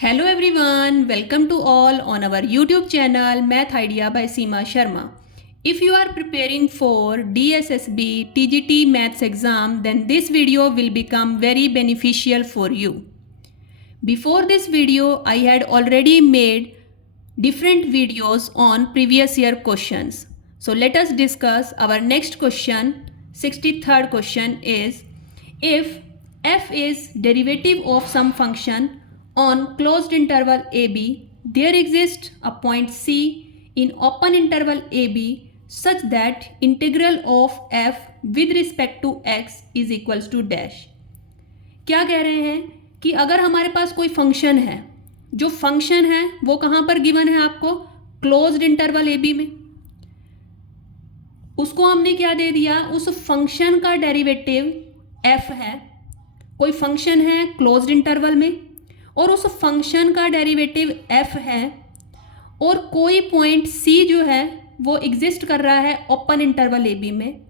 Hello everyone, welcome to all on our YouTube channel Math Idea by Seema Sharma. If you are preparing for DSSB TGT Maths exam, then this video will become very beneficial for you. Before this video, I had already made different videos on previous year questions. So let us discuss our next question. 63rd question is, if f is derivative of some function on closed interval AB, there exists a point C in open interval AB such that integral of f with respect to x is equals to dash. क्या कह रहे हैं कि अगर हमारे पास कोई function है, जो फंक्शन है वो कहाँ पर गिवन है आपको, क्लोज्ड इंटरवल ए बी में, उसको हमने क्या दे दिया, उस फंक्शन का डेरिवेटिव एफ है, कोई फंक्शन है क्लोज्ड इंटरवल में और उस फंक्शन का डेरिवेटिव एफ है और कोई पॉइंट सी जो है वो एग्जिस्ट कर रहा है ओपन इंटरवल ए बी में,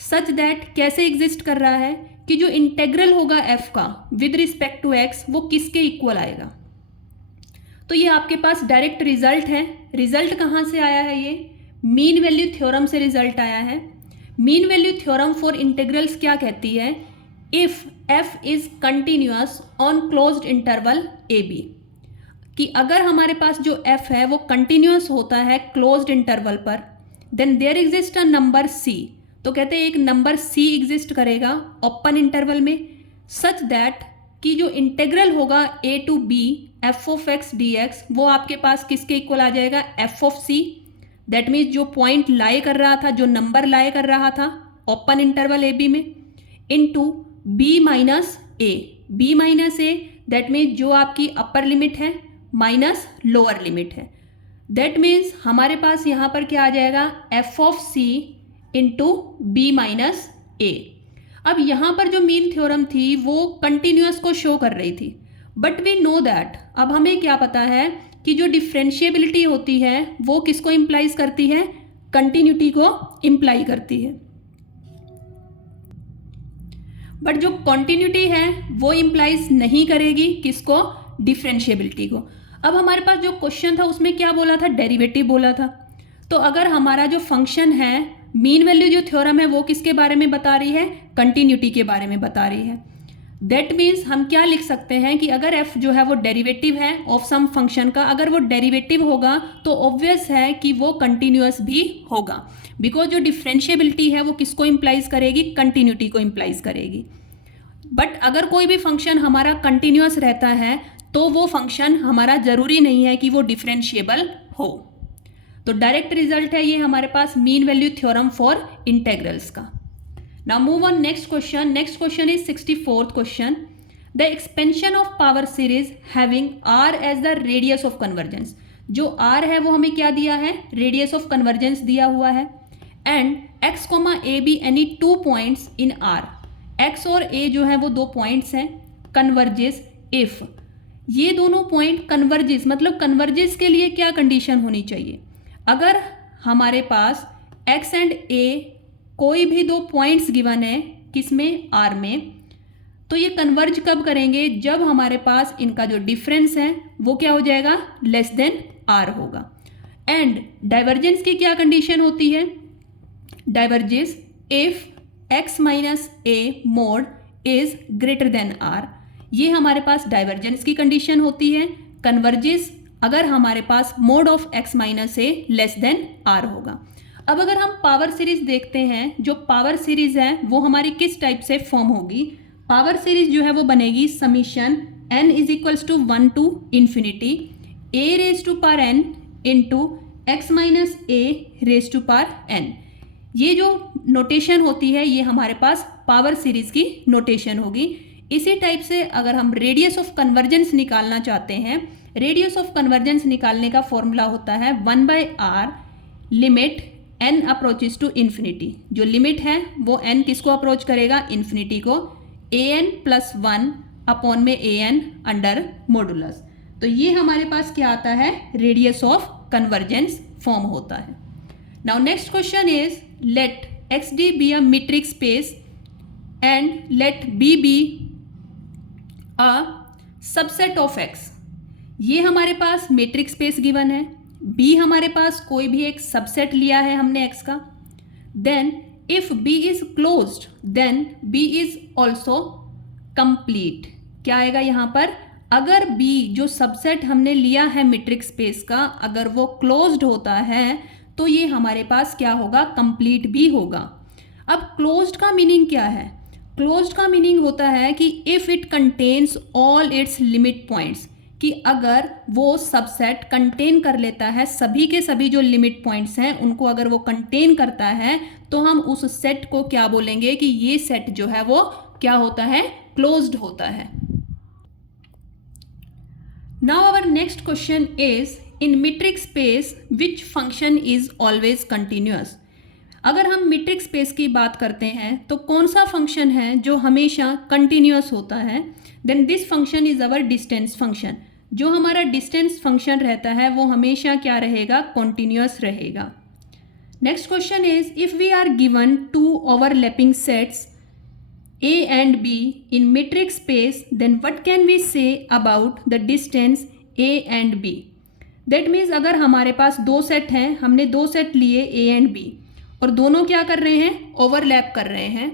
सच दैट कैसे एग्जिस्ट कर रहा है कि जो इंटेग्रल होगा एफ का विद रिस्पेक्ट टू एक्स वो किसके इक्वल आएगा. तो ये आपके पास डायरेक्ट रिजल्ट है. रिजल्ट कहाँ से आया है, ये मीन वैल्यू थ्योरम से रिजल्ट आया है. Mean value theorem for integrals क्या कहती है, if f is continuous on closed interval A b, कि अगर हमारे पास जो एफ है वो कंटिन्यूअस होता है क्लोज्ड इंटरवल पर, then there exist a number C. तो कहते हैं एक नंबर सी एग्जिस्ट करेगा ओपन इंटरवल में, सच दैट कि जो इंटेग्रल होगा A to B F of X D X वो आपके पास किसके इक्वल आ जाएगा, F of C. That means जो पॉइंट लाई कर रहा था, जो नंबर लाई कर रहा था ओपन इंटरवल ए बी में, into B minus A. B minus A that means जो आपकी अपर लिमिट है माइनस लोअर लिमिट है. दैट मीन्स हमारे पास यहाँ पर क्या आ जाएगा, F of C into B minus A. अब यहाँ पर जो मीन थ्योरम थी वो कंटिन्यूअस को शो कर रही थी, बट वी नो दैट, अब हमें क्या पता है कि जो डिफ्रेंशिएबिलिटी होती है वो किसको इम्प्लाइज करती है, कंटिन्यूटी को इम्प्लाई करती है, बट जो कॉन्टिन्यूटी है वो इम्प्लाइज नहीं करेगी किसको, डिफ्रेंशिएबिलिटी को. अब हमारे पास जो क्वेश्चन था उसमें क्या बोला था, डेरिवेटिव बोला था. तो अगर हमारा जो फंक्शन है, मीन वैल्यू जो थ्योरम है वो किसके बारे में बता रही है, कंटिन्यूटी के बारे में बता रही है. दैट मीन्स हम क्या लिख सकते हैं कि अगर f जो है वो डेरिवेटिव है ऑफ सम फंक्शन का, अगर वो डेरिवेटिव होगा तो ऑब्वियस है कि वो कंटिन्यूअस भी होगा, बिकॉज जो डिफ्रेंशिएबिलिटी है वो किसको इम्प्लाइज करेगी, कंटिन्यूटी को इम्प्लाइज करेगी. बट अगर कोई भी फंक्शन हमारा कंटिन्यूअस रहता है तो वो फंक्शन हमारा ज़रूरी नहीं है कि वो डिफरेंशिएबल हो. तो डायरेक्ट रिजल्ट है ये हमारे पास mean value theorem for integrals का. Now move on next question. Next question is 64th question. The expansion of power series having R as the radius of convergence. जो आर है वो हमें क्या दिया है, रेडियस ऑफ कन्वर्जेंस दिया हुआ है. And x comma a b any two points in R, x और ए जो है वो दो पॉइंट्स हैं, कन्वर्जेस इफ, ये दोनों पॉइंट कन्वर्जेस, मतलब कन्वर्जेस के लिए क्या कंडीशन होनी चाहिए, अगर हमारे पास x एंड a कोई भी दो पॉइंट्स गिवन है किसमें, r में, तो ये कन्वर्ज कब करेंगे, जब हमारे पास इनका जो डिफरेंस है वो क्या हो जाएगा, लेस देन r होगा. एंड डाइवर्जेंस की क्या कंडीशन होती है, divergence if x minus a mode is greater than r, ये हमारे पास डाइवर्जेंस की कंडीशन होती है. कन्वर्जेस अगर हमारे पास mod of x minus A less than r होगा. अब अगर हम पावर सीरीज देखते हैं, जो पावर सीरीज है वो हमारी किस टाइप से फॉर्म होगी, पावर सीरीज जो है वो बनेगी summation n is equals to 1 to infinity a raise to power n into x minus a raise to power n. ये जो नोटेशन होती है ये हमारे पास पावर सीरीज की नोटेशन होगी. इसी टाइप से अगर हम रेडियस ऑफ कन्वर्जेंस निकालना चाहते हैं, रेडियस ऑफ कन्वर्जेंस निकालने का फॉर्मूला होता है 1/r limit n approaches to infinity. जो लिमिट है वो n किसको अप्रोच करेगा, इन्फिनिटी को, an प्लस 1 अपॉन में an अंडर मॉडुलस. तो ये हमारे पास क्या आता है, रेडियस ऑफ कन्वर्जेंस फॉर्म होता है. Now next question is, let x d be a metric space and let b be a subset of x. ये हमारे पास मैट्रिक्स स्पेस गिवन है, बी हमारे पास कोई भी एक सबसेट लिया है हमने एक्स का, then if b is closed then b is also complete. क्या आएगा यहाँ पर, अगर बी जो सबसेट हमने लिया है मैट्रिक्स स्पेस का अगर वो क्लोज्ड होता है तो ये हमारे पास क्या होगा, कंप्लीट भी होगा। अब क्लोज्ड का मीनिंग क्या है, क्लोज्ड का मीनिंग होता है कि if it contains all it's limit points, कि अगर वो सबसेट कंटेन कर लेता है सभी के सभी जो लिमिट पॉइंट्स हैं उनको अगर वो कंटेन करता है तो हम उस सेट को क्या बोलेंगे कि ये सेट जो है वो क्या होता है, क्लोज्ड होता है। Now our next question is in matrix space which function is always continuous. अगर हम मैट्रिक्स स्पेस की बात करते हैं तो कौन सा फंक्शन है जो हमेशा कंटिन्यूअस होता है, then this function is our distance function. जो हमारा डिस्टेंस फंक्शन रहता है वो हमेशा क्या रहेगा, कॉन्टिन्यूअस रहेगा। Next question is if we are given two overlapping sets A and B in matrix space, then what can we say about the distance A and B? That means अगर हमारे पास दो सेट हैं, हमने दो set लिए A and B और दोनों क्या कर रहे हैं, ओवरलैप कर रहे हैं,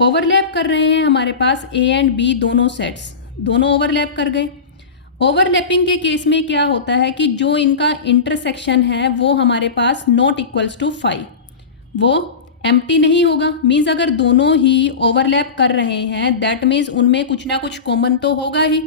ओवरलैप कर रहे हैं हमारे पास A and B दोनों सेट्स, दोनों ओवरलैप कर गए। ओवरलैपिंग के केस में क्या होता है कि जो इनका इंटरसेक्शन है वो हमारे पास नॉट इक्वल्स टू 5, वो एम्प्टी नहीं होगा। मीन्स अगर दोनों ही ओवरलैप कर रहे हैं दैट मीन्स उनमें कुछ ना कुछ कॉमन तो होगा ही,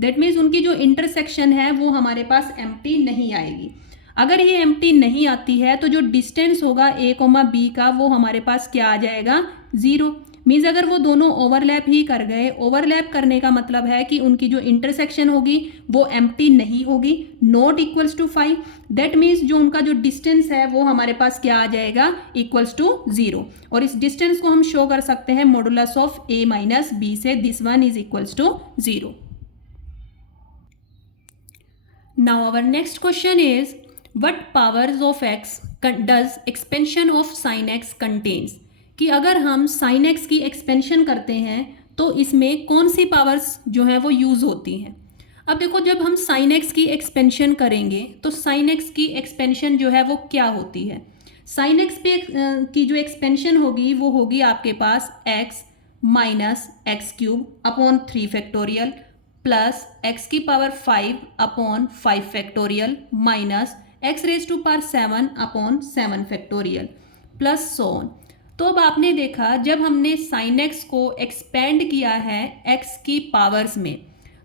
दैट मीन्स उनकी जो इंटरसेक्शन है वो हमारे पास एम्प्टी नहीं आएगी। अगर ये एम्प्टी नहीं आती है तो जो डिस्टेंस होगा A, B का वो हमारे पास क्या आ जाएगा, 0। मीन्स अगर वो दोनों ओवरलैप ही कर गए, ओवरलैप करने का मतलब है कि उनकी जो इंटरसेक्शन होगी वो एम्प्टी नहीं होगी, not equals to 5। That means जो उनका जो डिस्टेंस है वो हमारे पास क्या आ जाएगा, इक्वल्स टू 0। और इस डिस्टेंस को हम शो कर सकते हैं modulus of A minus B से, this one is equals to 0। Now our next question is what powers of x does expansion of sin x contains. कि अगर हम sin x की एक्सपेंशन करते हैं तो इसमें कौन सी पावर्स जो है वो यूज़ होती हैं। अब देखो जब हम sin x की एक्सपेंशन करेंगे तो sin x की एक्सपेंशन जो है वो क्या होती है, sin x पे की जो एक्सपेंशन होगी वो होगी आपके पास x minus x cube upon 3 factorial plus x की power 5 upon 5 factorial minus x raise to power 7 upon 7 factorial plus so on. तो अब आपने देखा जब हमने sin x को एक्सपेंड किया है x की पावर्स में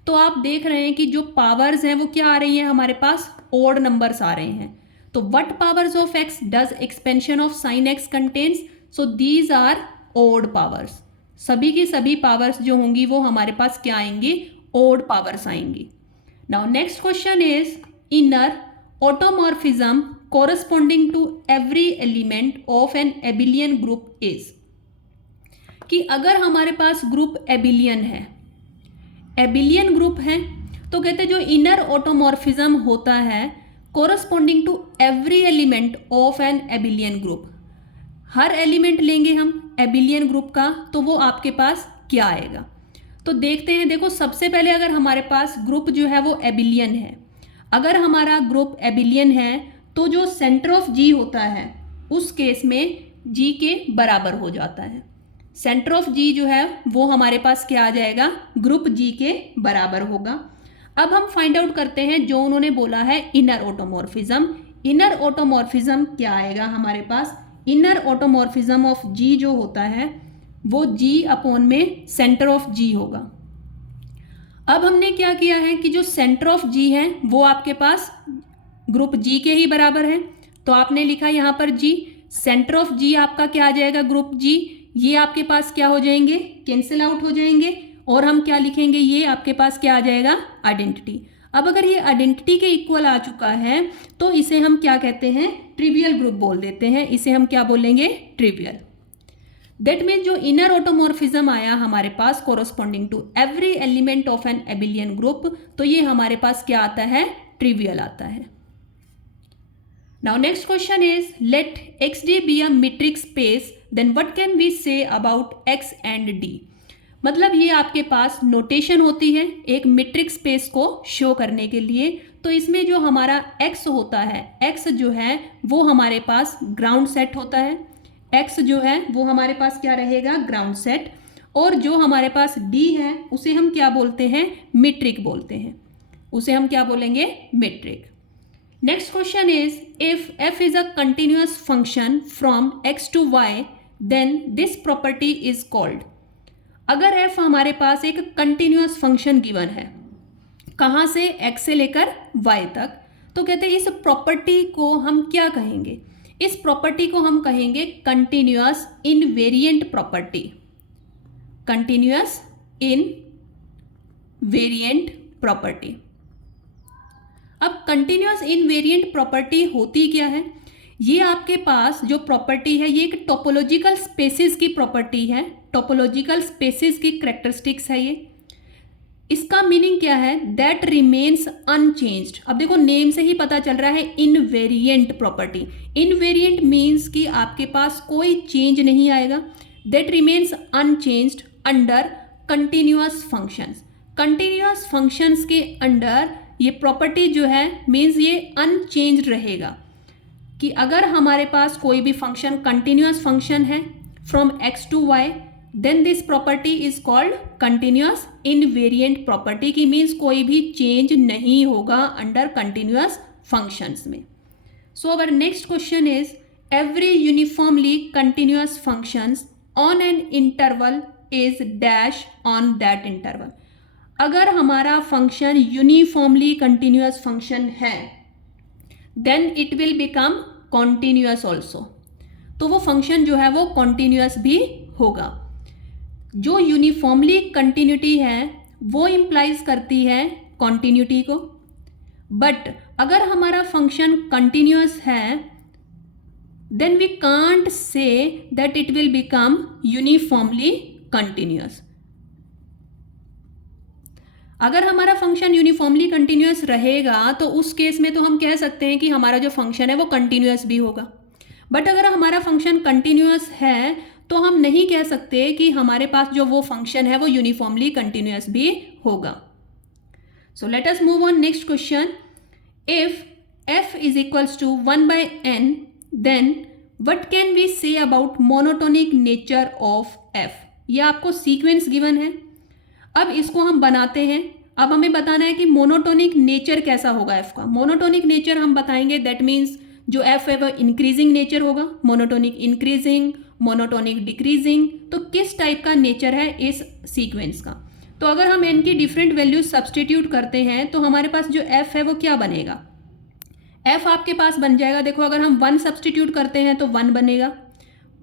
तो आप देख रहे हैं कि जो पावर्स हैं वो क्या आ रही हैं, हमारे पास ओड नंबर्स आ रहे हैं। तो what powers of x does expansion of sin x contains, so these are odd powers. सभी की सभी पावर्स जो होंगी वो हमारे पास क्या आएंगी, ओड पावर्स आएंगी। Now next question is inner automorphism corresponding to every element of an abelian group is। कि अगर हमारे पास ग्रुप एबिलियन है, एबिलियन ग्रुप है तो कहते हैं जो इनर ऑटोमॉर्फिज्म होता है corresponding to every element of an abelian group, her element लेंगे हम एबिलियन ग्रुप का तो वो आपके पास क्या आएगा। तो देखते हैं, देखो सबसे पहले अगर हमारे पास ग्रुप जो है वो एबिलियन है, अगर हमारा ग्रुप एबिलियन है तो जो सेंटर ऑफ जी होता है उस केस में जी के बराबर हो जाता है। सेंटर ऑफ जी जो है वो हमारे पास क्या आ जाएगा, ग्रुप जी के बराबर होगा। अब हम फाइंड आउट करते हैं जो उन्होंने बोला है इनर ऑटोमॉर्फिज्म। इनर ऑटोमॉर्फिज्म क्या आएगा हमारे पास, इनर ऑटोमॉर्फिज्म ऑफ जी जो होता है वो जी अपॉन में सेंटर ऑफ जी होगा। अब हमने क्या किया है कि जो सेंटर ऑफ जी है वो आपके पास ग्रुप जी के ही बराबर है, तो आपने लिखा यहाँ पर जी, सेंटर ऑफ जी आपका क्या आ जाएगा, ग्रुप जी, ये आपके पास क्या हो जाएंगे, कैंसिल आउट हो जाएंगे और हम क्या लिखेंगे, ये आपके पास क्या आ जाएगा, आइडेंटिटी। अब अगर ये आइडेंटिटी के इक्वल आ चुका है तो इसे हम क्या कहते हैं, ट्रिवियल ग्रुप बोल देते हैं, इसे हम क्या बोलेंगे, ट्रिवियल। दैट मीन्स जो इनर ऑटोमॉर्फिज्म आया हमारे पास corresponding to every element of an abelian group, तो ये हमारे पास क्या आता है, ट्रिवियल आता है। Now next question is let xd be a metric space, then what can we say about x and d। मतलब ये आपके पास नोटेशन होती है एक मीट्रिक स्पेस को शो करने के लिए। तो इसमें जो हमारा x होता है, x जो है वो हमारे पास ग्राउंड सेट होता है, x जो है वो हमारे पास क्या रहेगा, ग्राउंड सेट। और जो हमारे पास d है उसे हम क्या बोलते हैं, मीट्रिक बोलते हैं, उसे हम क्या बोलेंगे, metric. Next question is if f is a continuous function from x to y then this property is called. अगर f हमारे पास एक कंटिन्यूअस फंक्शन गिवन है, कहाँ से, x से लेकर y तक, तो कहते हैं इस प्रॉपर्टी को हम क्या कहेंगे, इस प्रॉपर्टी को हम कहेंगे continuous invariant property, continuous invariant property. अब कंटिन्यूअस इनवेरिएंट प्रॉपर्टी होती क्या है, ये आपके पास जो प्रॉपर्टी है ये एक टोपोलॉजिकल स्पेसिस की प्रॉपर्टी है, टोपोलॉजिकल स्पेसिस की कैरेक्टरिस्टिक्स है ये। इसका मीनिंग क्या है, दैट रिमेन्स अनचेंज्ड। अब देखो नेम से ही पता चल रहा है इनवेरिएंट प्रॉपर्टी, इनवेरिएंट मीन्स कि आपके पास कोई चेंज नहीं आएगा, that remains unchanged under continuous functions. Continuous functions के अंडर ये प्रॉपर्टी जो है मीन्स ये अनचेंज्ड रहेगा कि अगर हमारे पास कोई भी फंक्शन कंटिन्यूअस फंक्शन है from x to y then this property is called continuous invariant property, की मीन्स कोई भी चेंज नहीं होगा अंडर कंटिन्यूअस फंक्शंस में। So our next question is every uniformly continuous functions on an interval is dash on that interval. अगर हमारा function uniformly continuous function है then it will become continuous also, तो वो function जो है वो continuous भी होगा। जो यूनिफॉर्मली कंटिन्यूटी है वो इम्प्लाइज करती है कॉन्टिन्यूटी को, बट अगर हमारा फंक्शन कंटिन्यूअस है then we can't say that it will become uniformly continuous. अगर हमारा फंक्शन यूनिफॉर्मली कंटिन्यूअस रहेगा तो उस केस में तो हम कह सकते हैं कि हमारा जो फंक्शन है वो कंटिन्यूअस भी होगा, बट अगर हमारा फंक्शन कंटिन्यूअस है तो हम नहीं कह सकते कि हमारे पास जो वो फंक्शन है वो यूनिफॉर्मली कंटिन्यूअस भी होगा। So let us move on next question. If f is equals to 1/n then what can we say about monotonic nature of f। ये आपको सीक्वेंस गिवन है, अब इसको हम बनाते हैं। अब हमें बताना है कि मोनोटोनिक नेचर कैसा होगा f का। मोनोटोनिक नेचर हम बताएंगे दैट मीन्स जो f है वो इंक्रीजिंग नेचर होगा, मोनोटोनिक इंक्रीजिंग, मोनोटोनिक डिक्रीजिंग। तो किस टाइप का नेचर है इस सीक्वेंस का। तो अगर हम n की डिफरेंट वैल्यूज सब्सटीट्यूट करते हैं तो हमारे पास जो f है वो क्या बनेगा, f आपके पास बन जाएगा, देखो अगर हम 1 सब्सटीट्यूट करते हैं तो 1 बनेगा,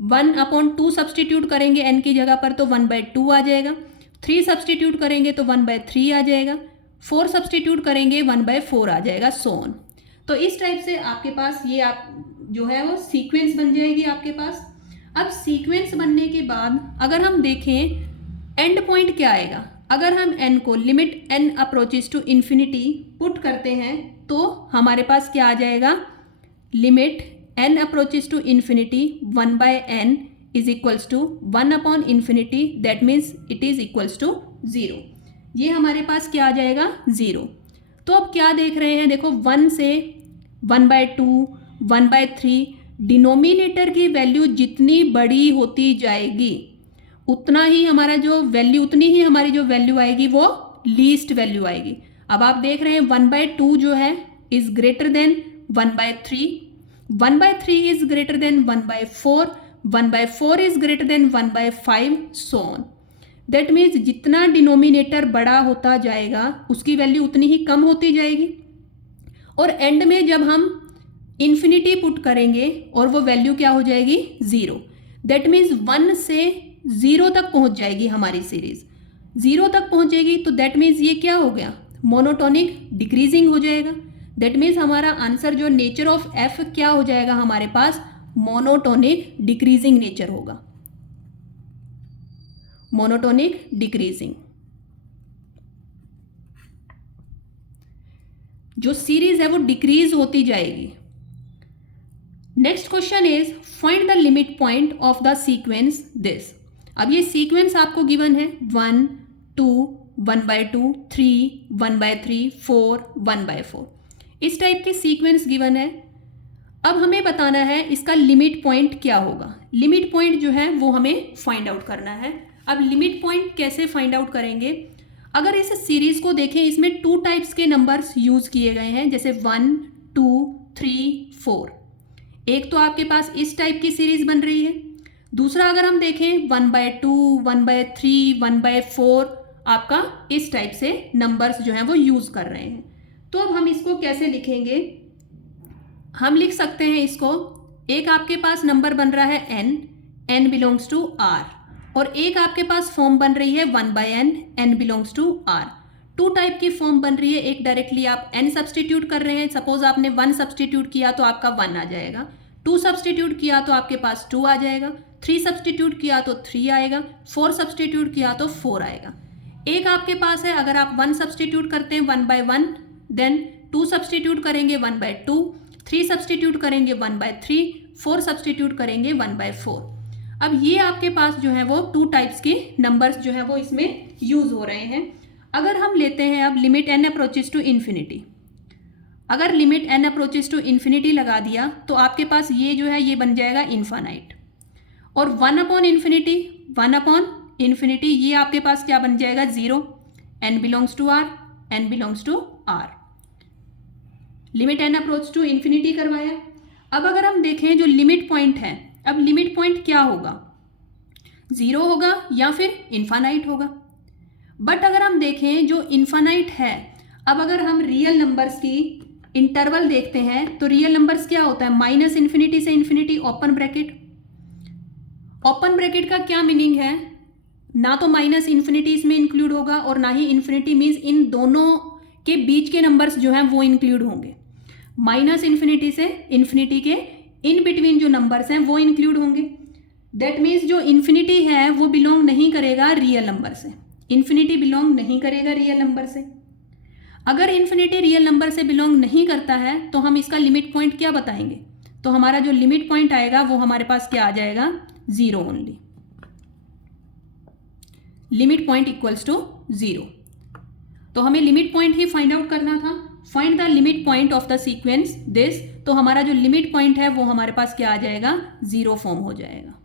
1/2 सब्सटीट्यूट करेंगे n की जगह पर तो 1/2 आ जाएगा, 3 सब्सटीट्यूट करेंगे तो 1/3 आ जाएगा, 4 सब्सटीट्यूट करेंगे 1/4 आ जाएगा, सो ऑन। तो इस टाइप से आपके पास ये आप जो है वो सीक्वेंस बन जाएगी आपके पास। अब सीक्वेंस बनने के बाद अगर हम देखें एंड पॉइंट क्या आएगा, अगर हम n को limit n approaches to infinity put करते हैं तो हमारे पास क्या आ जाएगा, limit n approaches to infinity 1/n is equals to 1/infinity, that means it is equals to 0। ये हमारे पास क्या आ जाएगा, 0। तो अब क्या देख रहे हैं, देखो 1 से 1/2, 1/3, डिनोमिनेटर की वैल्यू जितनी बड़ी होती जाएगी उतना ही हमारा जो वैल्यू, उतनी ही हमारी जो वैल्यू आएगी वो लीस्ट वैल्यू आएगी। अब आप देख रहे हैं 1/2 जो है is greater than 1/3, 1/3 is greater than 1/4, 1/4 is greater than 1/5, so on. That means जितना डिनोमिनेटर बड़ा होता जाएगा उसकी वैल्यू उतनी ही कम होती जाएगी, और एंड में जब हम इन्फिनिटी पुट करेंगे और वो वैल्यू क्या हो जाएगी, 0। दैट मीन्स 1 से 0 तक पहुंच जाएगी हमारी सीरीज, 0 तक पहुंचेगी तो दैट मीन्स ये क्या हो गया, मोनोटोनिक डिक्रीजिंग हो जाएगा। दैट मीन्स हमारा आंसर जो नेचर ऑफ f क्या हो जाएगा हमारे पास, मोनोटोनिक डिक्रीजिंग नेचर होगा, मोनोटोनिक डिक्रीजिंग। जो सीरीज है वो डिक्रीज होती जाएगी। Next question is find the limit point of the sequence this. अब ये सीक्वेंस आपको गिवन है 1 2 1/2 3 1/3 4 1/4, इस टाइप के सीक्वेंस गिवन है। अब हमें बताना है इसका लिमिट पॉइंट क्या होगा। लिमिट पॉइंट जो है वो हमें फाइंड आउट करना है। अब लिमिट पॉइंट कैसे फाइंड आउट करेंगे, अगर इस सीरीज को देखें इसमें 2 टाइप्स के नंबर्स यूज किए गए हैं, जैसे 1 2 3 4। एक तो आपके पास इस टाइप की सीरीज बन रही है, दूसरा अगर हम देखें 1/2 1/3 1/4 आपका इस टाइप से नंबर्स जो हैं वो यूज कर रहे हैं। तो अब हम इसको कैसे लिखेंगे, हम लिख सकते हैं इसको, एक आपके पास नंबर बन रहा है n बिलोंग्स टू r, और एक आपके पास फॉर्म बन रही है 1/n belongs to r। 2 type की फॉर्म बन रही है, एक डायरेक्टली आप n सब्सटीट्यूट कर रहे हैं, सपोज आपने 1 सब्सटीट्यूट किया तो आपका 1 आ जाएगा, 2 सब्सटीट्यूट किया तो आपके पास 2 आ जाएगा, 3 सब्सटीट्यूट किया तो 3 आएगा, 4 सब्सटीट्यूट किया तो 4 आएगा। एक आपके पास है, अगर आप 1 सब्सटीट्यूट करते हैं 1/1, देन 2 सब्सटीट्यूट करेंगे 1/2, 3 सब्सटीट्यूट करेंगे 1/3, 4 सब्सटीट्यूट करेंगे 1/4। अब ये आपके पास जो है वो 2 टाइप्स के नंबर्स जो है वो इसमें यूज हो रहे हैं। अगर हम लेते हैं अब limit n approaches to infinity, अगर limit n approaches to infinity लगा दिया तो आपके पास ये जो है ये बन जाएगा इन्फानाइट, और 1/इन्फिनिटी ये आपके पास क्या बन जाएगा 0, n belongs to r, n belongs to r। Limit n approach to infinity करवाया। अब अगर हम देखें जो लिमिट पॉइंट है, अब लिमिट पॉइंट क्या होगा, 0 होगा या फिर इन्फानाइट होगा। बट अगर हम देखें जो इन्फानाइट है, अब अगर हम रियल नंबर्स की इंटरवल देखते हैं तो रियल नंबर्स क्या होता है, -इन्फिनिटी से infinity open bracket. Open bracket का क्या मीनिंग है, ना तो -इन्फिनिटी इसमें इंक्लूड होगा और ना ही इन्फिनिटी, मीन्स इन दोनों के बीच के नंबर्स जो हैं वो इंक्लूड होंगे। -इन्फिनिटी से इन्फिनिटी के इन बिटवीन जो नंबर्स हैं वो इंक्लूड होंगे। दैट मीन्स जो इन्फिनिटी है वो बिलोंग नहीं करेगा रियल नंबर से, इन्फिनिटी बिलोंग नहीं करेगा रियल नंबर से। अगर इन्फिनिटी रियल नंबर से बिलोंग नहीं करता है तो हम इसका लिमिट पॉइंट क्या बताएंगे, तो हमारा जो लिमिट पॉइंट आएगा वो हमारे पास क्या आ जाएगा 0 only. Limit point equals to 0। तो हमें लिमिट पॉइंट ही फाइंड आउट करना था। Find the limit point of the sequence this, तो हमारा जो लिमिट पॉइंट है वो हमारे पास क्या आ जाएगा 0 फॉर्म हो जाएगा।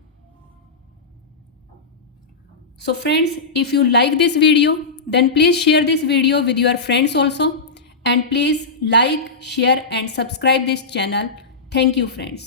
So friends, if you like this video, then please share this video with your friends also, and please like, share and subscribe this channel. Thank you friends.